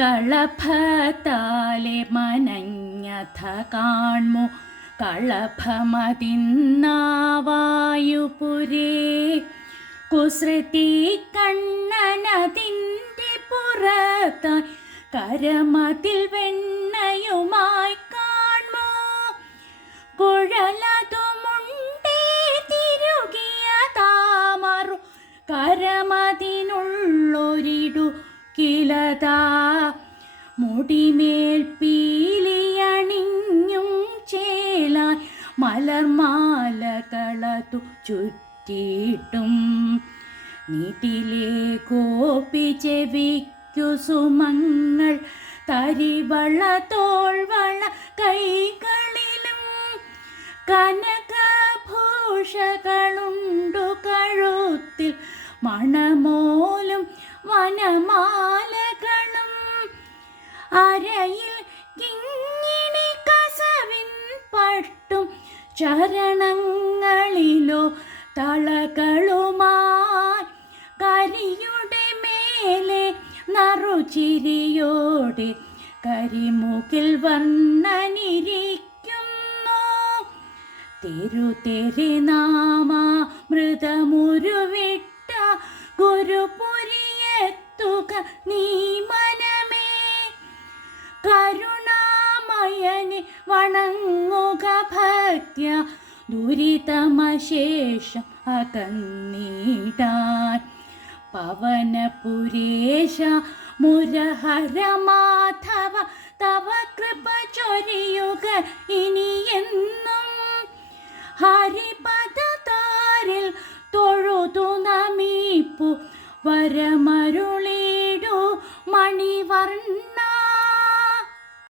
കളഭത്താലെ മനഞ്ഞഥ കാൺമു കളഭമതിന്നാവായുപുരേ. കുസൃതി കണ്ണനതിന്റെ പുറത്തായി കരമതിൽ വെണ്ണയുമായി കാൺമോ കുഴലതുമുണ്ടേ തിരുകിയ താമറു കരമതിനുള്ളൊരിടു കിലതാ. മുടിമേൽ പീലിയണിഞ്ഞും ചേലായി മലർമാലകളതു ചുറ്റിയിട്ടും. നീട്ടിലെ കോപ്പി ചെവിക്കു സുമങ്ങൾ തരിവള തോൾവള കൈകളിലും കനകഭൂഷകളുണ്ടു കഴുത്തിൽ മണമോലും വനമാലകളും അരയിൽ കിങ്ങിണി കസവിൻ പട്ടും ചരണങ്ങളിലോ തളകളുമായി കരിയുടെ മേലെ നറുചിരിയോടെ കരിമുകിൽ വർണനിരിക്കുന്നു. മൃതമുരുവിട്ട നാമ മൃതമുരുവിട്ട നീ മനമേ കരുണാമയനെ വണങ്ങുക ഭക്യ. ദുരിതമശേഷം അകന്നീടാൻ. പവനപുരേശ മുരഹര മാധവ തവ കൃപ ചൊരിയുക ഇനിയെന്നും ഹരിപദതാരിൽ തൊഴുതു നമീപ്പു വരമരുളീടു மணிவர்ண